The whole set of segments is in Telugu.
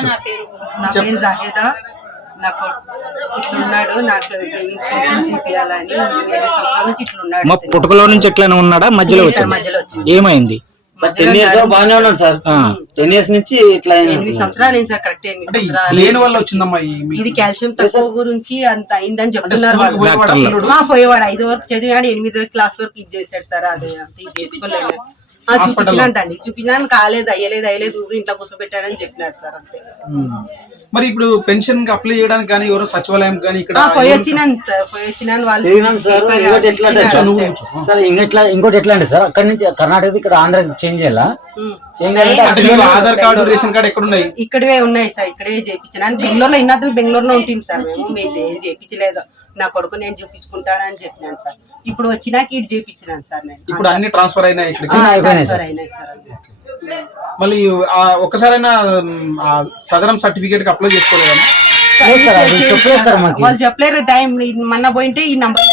నా పేరు నా పేరు జాహేదా. నాకు నాకు సంవత్సరాల నుంచి ఇట్లున్నాడు. మా పుట్టుకలో నుంచి ఎట్లనే ఉన్నాడా? మధ్యలో మధ్యలో వచ్చింది. ఏమైంది? టెన్ ఇయర్స్ బాగానే ఉన్నాడు సార్. టెన్ ఇయర్స్ నుంచి ఇట్లా అయినా ఎనిమిది సంవత్సరాలు అయింది సార్ కరెక్ట్ ఎనిమిది అంటే సంవత్సరాలు. లేని వల్ల వచ్చిందమ్మా ఈ మీ- ఇది కాల్షియం తక్కువ గురించి అంత అయిందని చెప్తున్నారు వాళ్ళు. పోయేవాడా ఐదు వరకు చదివాడు ఎనిమిది క్లాస్ వరకు ఇది చేశాడు సార్ అది అంత ఇది చేసుకోలేదు. చూపించినంతండి చూపించినాను కాలేదు అయ్యలేదు అయ్యలేదు ఇంట్లో కూర్చోబెట్టారని చెప్పినారు సార్ అంతే. మరి ఇప్పుడు పెన్షన్కి అప్లై చేయడానికి కానీ ఎవరో సచివాలయం కానీ ఇక్కడ పోయి వచ్చినాను సార్ పోయి వచ్చినాను వాళ్ళు తిరిగినాం సార్? చెప్పారు, ఇంకోటి ఎట్లా అంటే సార్. సార్ ఇంకెట్లా ఇంకోటి ఎట్లా అంటే సార్ అక్కడ నుంచి కర్ణాటక ఇక్కడ ఆంధ్రాకి చేంజ్ చేయాలా. చేంజ్ అంటే ఆధార్ కార్డు రేషన్ కార్డు ఎక్కడ ఉన్నాయి ఇక్కడవే ఉన్నాయి సార్ ఇక్కడే చేయించినాను బెంగళూరులో ఇన్నతలు బెంగళూరులో ఉంటాం సార్ మేము మేము చేయించలేదు నా కొడుకు నేను చూపించుకుంటానని చెప్పినాను సార్. ఇప్పుడు వచ్చినాక ఇటు చేయించినాను సార్ నేను. ఇప్పుడు అన్ని ట్రాన్స్ఫర్ అయినాయి ఇక్కడికి? సార్. మళ్ళీ ఆ ఒక్కసారైనా సదరం సర్టిఫికేట్కి అప్లై చేసుకోలేదా? వాళ్ళు చెప్పలేరు టైం మొన్న పోయింటే ఈ నంబర్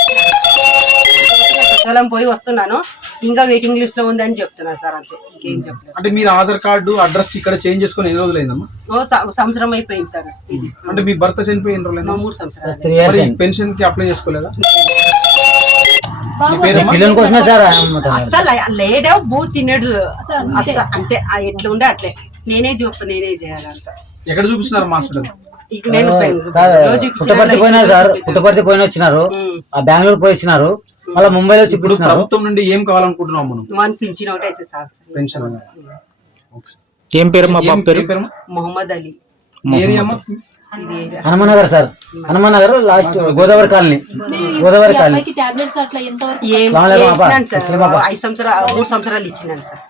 పోయి వస్తున్నాను. ఇంకా వెయిటింగ్ లిస్ట్లో ఉందని చెప్తున్నారు సార్ అంతే. ఇంకేం చెప్పలేదు. అంటే మీరు ఆధార్ కార్డు అడ్రస్ ఇక్కడ చేంజ్ చేసుకుని ఎన్ని రోజులైందమ్మా ఓ స- సంవత్సరం అయిపోయింది సార్. ఇది. అంటే మీ భర్త చనిపోయి ఎన్ని మా రోజులైందా మూడు సంవత్సరాలు త్రీ ఇయర్స్ మరి పెన్షన్కి అప్లై చేసుకోలేదా? బాబు పిల్లల కోసమే సార్ అస్సలు లేడా? బూ తినడు. అస్సలు అంతే. ఆ ఎట్లా ఉండే అట్లే. నేనే చూపు నేనే చేయాలంట ఎక్కడ చూపిస్తున్నారు మా హాస్పిటల్ ఇక నేను. సార్ పుట్టపర్తి పోయినారు సార్ పుట్టపర్తి పోయిన వచ్చినారు. ఆ బెంగళూరు పోయి వచ్చినారు. మళ్ళీ ముంబైలో ఇప్పుడు చూపిస్తున్నారు. ప్రభుత్వం నుండి ఏం కావాలనుకుంటున్నాం మనం? వన్ పింఛన్ ఒకటి అయితే సార్. పెన్షన్ ఏం పేరు మా పాప పేరు? మొహమ్మద్ అలీ. ఏరియా అమ్మా? ఇది area. Hanuman Nagar sir Hanuman Nagar last Godavari colony. Godavari colony. ఐదు సంవత్సరాలు మూడు సంవత్సరాలు ఇచ్చినాను సార్.